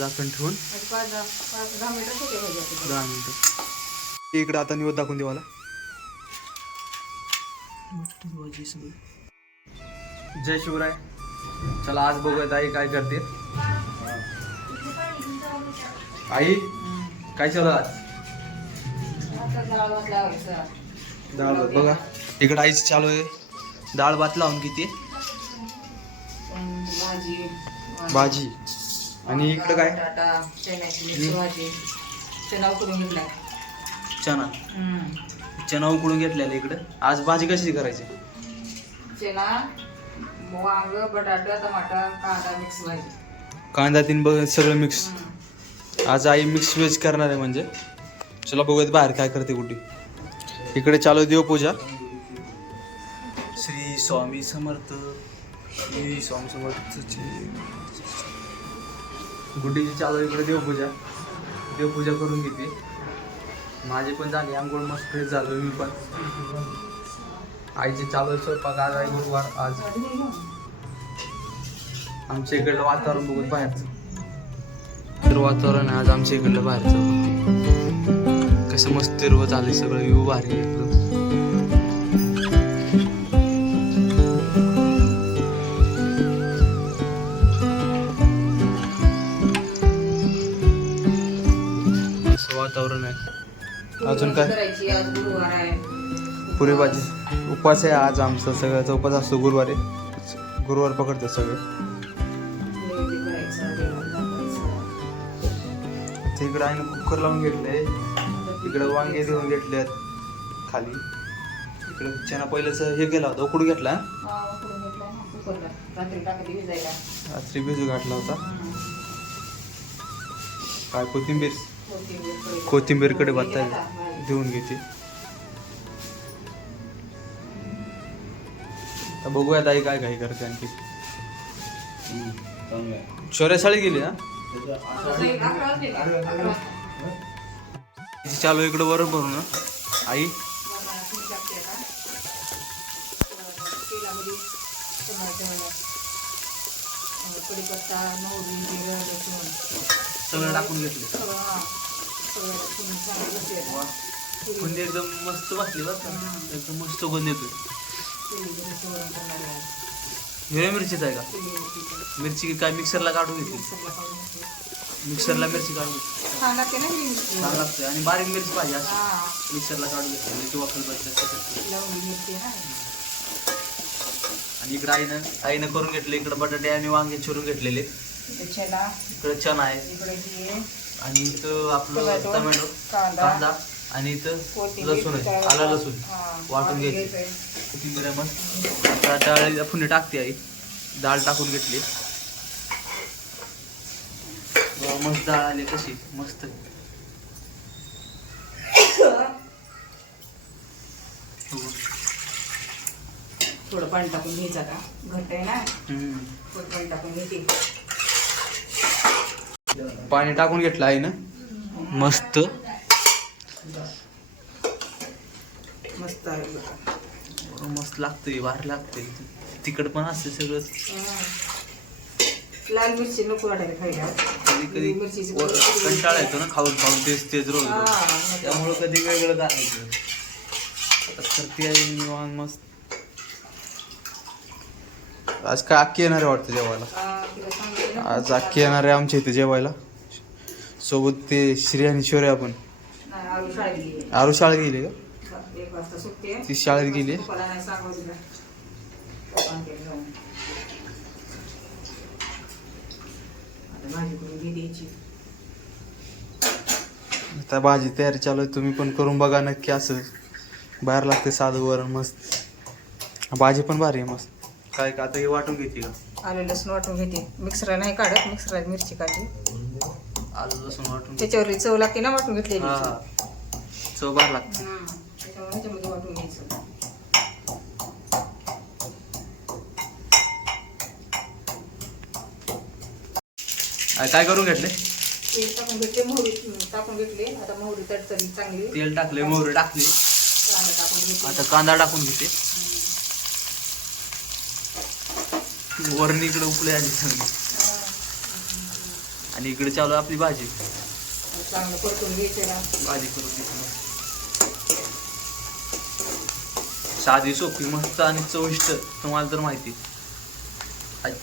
झाकण ठेवून 10 मिनिटं 10 मिनिटं. इकडे आता निवड दाखवून दे मला. जय शिवराय. चला आज बघूयात आई काय करते. आई काय चालू आज? डाळ भात बघा इकडे आईच चालू आहे. डाळ भात लावून किती भाजी आणि इकडे काय चना चना उकडून घेतलेला इकडं. आज भाजी कशी करायची? चना, वांग, बटाटा, टमाटा, कांदा मिक्स भाजी. कांदा तीन बघ सगळं मिक्स. आज आई मिक्स व्हेज करणार आहे म्हणजे. चला बघूयात बाहेर काय करते गुड्डी. इकडे चालू देवपूजा. श्री स्वामी समर्थ. श्री स्वामी समर्थ. गुड्डीची चालू इकडे देवपूजा. देवपूजा करून घेते. माझी पण झाली आंघोळ मस्त फ्रेश झालो मी पण. आईचे चालू स्वयंपाक. आज आहे गुरुवार. आज आमच्या इकडलं वातावरण बघून बाहेरचं तर वातावरण आहे आज आमच्या इकडलं बाहेरचं. कसं मस्त हिरवत आले सगळं. व्ह्यू भारी एकदम. असं वातावरण आहे. अजून काय? पुरी भाजी. उपवास आहे आज आमचा. सगळ्याचा उपवास असतो गुरुवारी. गुरुवार पकडतात सगळे. इकडे आहे कुकर लावून घेतले. इकडे वांगे देऊन घेतले खाली. इकडे चना पहिलेच हे केला होता उकडून घेतला. रात्री भिजू घातला होता. काय कोथिंबीर कडे भात देऊन घेते. बघूयात आई काय काय करते आणखी. शौर्य शाळेत गेली ना. चालू इकडं वरण भरून ना आई. सगळं टाकून घेतलं. गुंदी एकदम मस्त बसली बरं का. एकदम मस्त गुंद येतोय. हिरव्या मिरचीच आहे का? मिरची काय मिक्सरला काढून घेतली. मिक्सरला मिरची काढून घेतली छान लागते. आणि बारीक मिरची पाहिजे असं मिक्सरला काढून घेतली मिरची वाफल पाहिजे. आणि इकडे आईनं करून घेतले. इकडे बटाटे आणि वांगे चिरून घेतलेले. इकडे चना आहे आणि इथं आपलं टोमॅटो कांदा आणि इथं लसूण आहे. आला लसूण वाटून घ्यायचे. कोथिंबीर आहे मस्त. आता डाळ फुंडी टाकते आई. डाळ टाकून घेतली. मस्त डाळ आली कशी मस्त. थोडं पाणी टाकून घ्यायचं का घट्ट आहे ना. थोडं पाणी टाकून घेते. पाणी टाकून घेतलं आहे ना मस्त. मस्त आहे. मस्त लागतंय. भारी लागतंय. तिखट पण असते सगळं. लाल मिरची नको वाटायला खायला. कधी कधी कंटाळा येतो ना खाऊन खाऊन तेच रोज. त्यामुळं कधी वेगळं करायचं. आता करते आहे निवांत मस्त. आज काय अक्की येणार आहे वाटतं जेवायला. आज अक्की येणार आहे आमच्या इथे जेवायला. सोबत ते श्री आणि शौर्य. आपण आरू शाळेत गेली का? ती शाळेत गेली. आता भाजी तयारी चालू आहे. तुम्ही पण करून बघा नक्की. असं बाहेर लागते साधं वरण मस्त. भाजी पण भारी आहे मस्त. काय का आता हे वाटून घेते का? आलं लसूण वाटून घेते. मिक्सरला नाही काढत. मिक्सरला मिरची काढते. आलं लसूण वाटून त्याच्यावर चव लागते ना वाटून घेतलेली. चव बाहेर लागते. त्याच्यामुळे ह्याच्यामध्ये वाटून घ्यायचं. काय करून घेतले? तेल टाकून घेतले. मोहरी टाकून घेतले. आता मोहरी तडतडी चांगली. तेल टाकले. मोहरी टाकली. कांदा टाकून घेतले. आता कांदा टाकून घेते. वरण इकडे उकळी आली चांगली. आणि इकडे चालू आहे आपली भाजी. चांगलं परतून घ्यायचं ना. भाजी करून घ्यायची. साधी सोपी मस्त आणि चविष्ट तुम्हाला तर माहिती.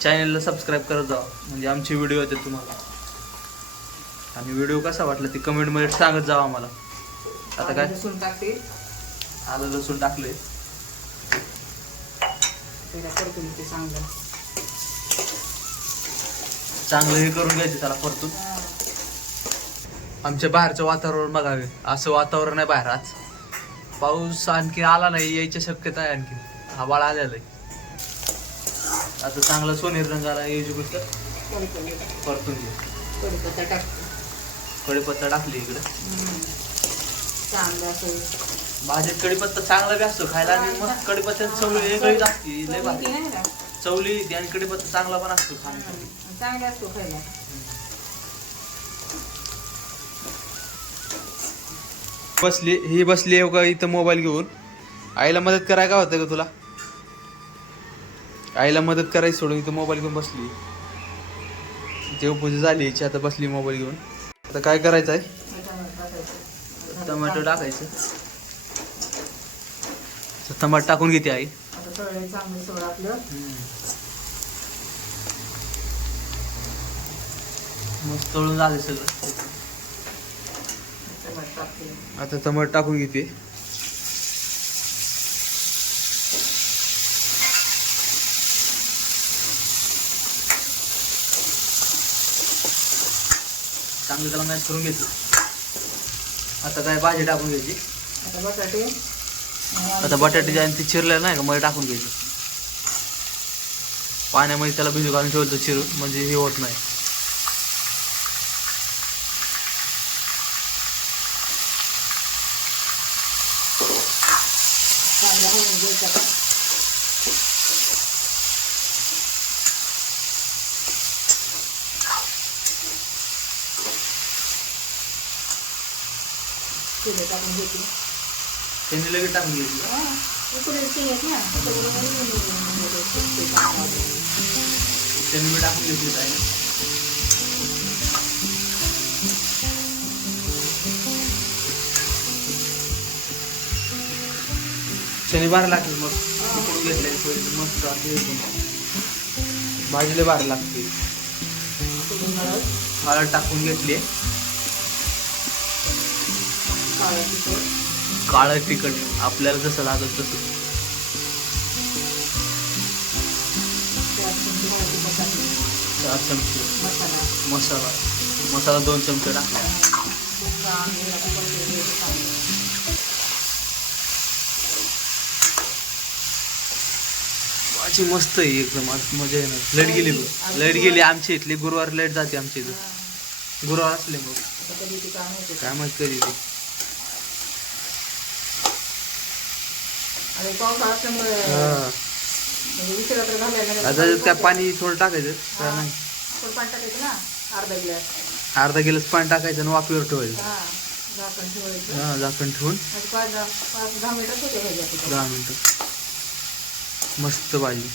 चॅनलला सबस्क्राईब करत जा म्हणजे आमचे व्हिडिओ येतात तुम्हाला. आणि व्हिडिओ कसा वाटला ते कमेंटमध्ये सांगत जावा आम्हाला. आता काय लसूण टाकते. आलं लसूण टाकले. परतून ते चांगलं हे करून घ्यायचं त्याला परतून. आमच्या बाहेरचं वातावरण बघावे. असं वातावरण आहे बाहेर आज. पाऊस आणखी आला नाही, यायची शक्यता आहे. आणखी आभाळ आलेलं आहे. आता चांगला सोनेरी रंगाला यायची गोष्ट परतून घे. कढीपत्ता टाकते. कढीपत्ता टाकली इकडे. चांगलं असं भाजीत कढीपत्ता चांगला बी असतो खायला. आणि मग कढीपत्त्यात चवळी वेगळी लागते. लय भारी चवली येते आणि कढीपत्ता चांगला पण असतो खाण्यासाठी. चांगला असतो खायला. बसली का इथं मोबाईल घेऊन. आईला मदत करायला काय होतं का तुला? आईला मदत करायची सोडून इथं मोबाईल घेऊन बसली. देवपूजा झाली याची, आता बसली मोबाईल घेऊन. आता काय करायचं आहे? टमाटर टाकायचं. टमाटर टाकून घेते आई. चांगलं सोड आपलं. मस्त तळून झाले सगळं. आता टमाटर टाकून घेते. चांगलं त्याला मॅश करून घेतलं. आता काय भाजी टाकून घ्यायची. आता बटाटे आणि ती चिरलेलं नाही का मध्ये टाकून घ्यायचं. पाण्यामध्ये त्याला भिजू घालून ठेवलं चिरून म्हणजे हे होत नाही. त्यांनी लगेच टाकून घ्यायची. त्यांनी मी टाकून घेतली आहे. शनी बारा लागली मग उकडून घेतले मस्त भाजीला बारा लागते. हळद टाकून घेतली. काळं तिखट आपल्याला जसं लागत तसं. 4 चमचे मसाला 2 चमचे टाकला. भाजी मस्त आहे एकदम. आज मजा येणार. लाईट गेली आमच्या इथली. गुरुवार लाईट जाते आमच्या इथं. गुरुवार असले मग काय माहित कधी ते. आता काय पाणी थोडं टाकायचं. अर्धा गिलास पाणी टाकायचं आणि वाफेवर ठेवायचं. झाकण ठेवून 10 मिनिटं मस्त भाजी.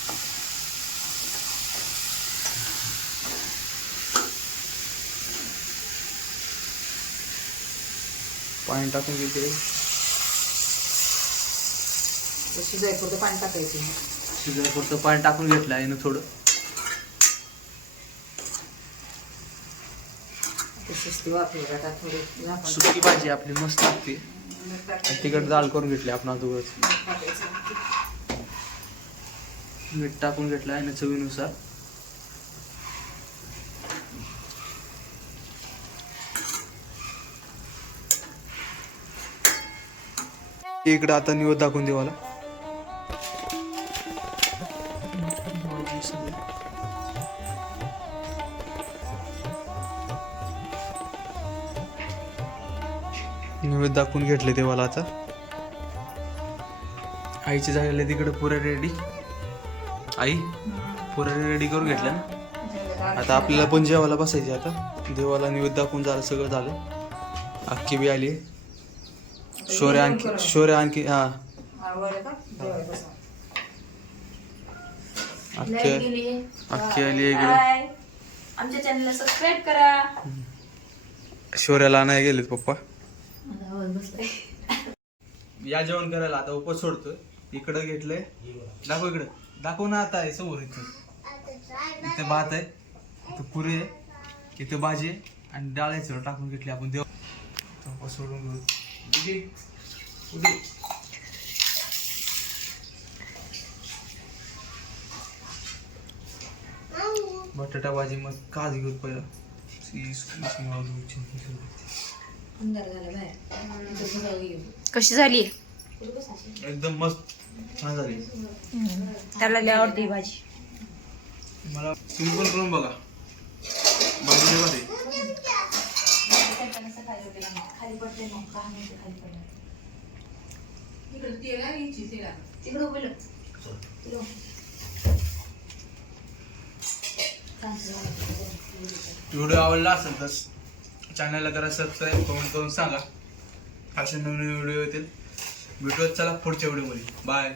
पाणी टाकून घेते. शिजायपुरतं पाणी टाकायचं. शिजायपुरतं पाणी टाकून घेतलं आहे ना थोडं. सुकी भाजी आपली मस्त लागते. तिखट डाळ करून घेतली आपण अगोदरच. मीठ टाकून घेतलं आहे ना चवीनुसार. इकडं आता निवड दाखवून देवाला. निवेद दाखवून घेतले देवाला. आता आईचे झालेले तिकडे पुऱ्या रेडी. आई पुऱ्या रेडी करून घेतल्या ना. आता आपल्याला पण जेवायला बसायचे. आता देवाला निवेद दाखवून झालं, सगळं झालं. अख्खी बी आली. शौर्य आणखी हा अख्खी आली इकडे. आमच्या चॅनलला सबस्क्राईब करा. शौर्याला नाही गेलेत पप्पा. माझा आवाज बसलाय. या जेवण करायला आता उपवास सोडतोय. इकडं घेतलंय, दाखव इकडं, दाखव ना आता आहे समोर. इथे भात आहे, इथं पुरी आहे, इथं भाजी आहे आणि डाळ आहे. सगळं टाकून घेतली आपण देव उपवास सोडून घेऊ. उडी उडी. बटाटा भाजी मग काज घेऊ पहिला. कशी झाली? एकदम मस्त छान झाली. त्याला लय आवडते भाजी. मला तुम्ही पण करून बघा. भाजी लय भारी. खाली पडते मग का खाली पडलं तिकडे उभे व्हिडिओ आवडला असेल तर चॅनलला करा सबस्क्राईब, कमेंट करून सांगा. असे नवीन व्हिडिओ येतील. भेटूयात चला पुढच्या व्हिडिओमध्ये. बाय.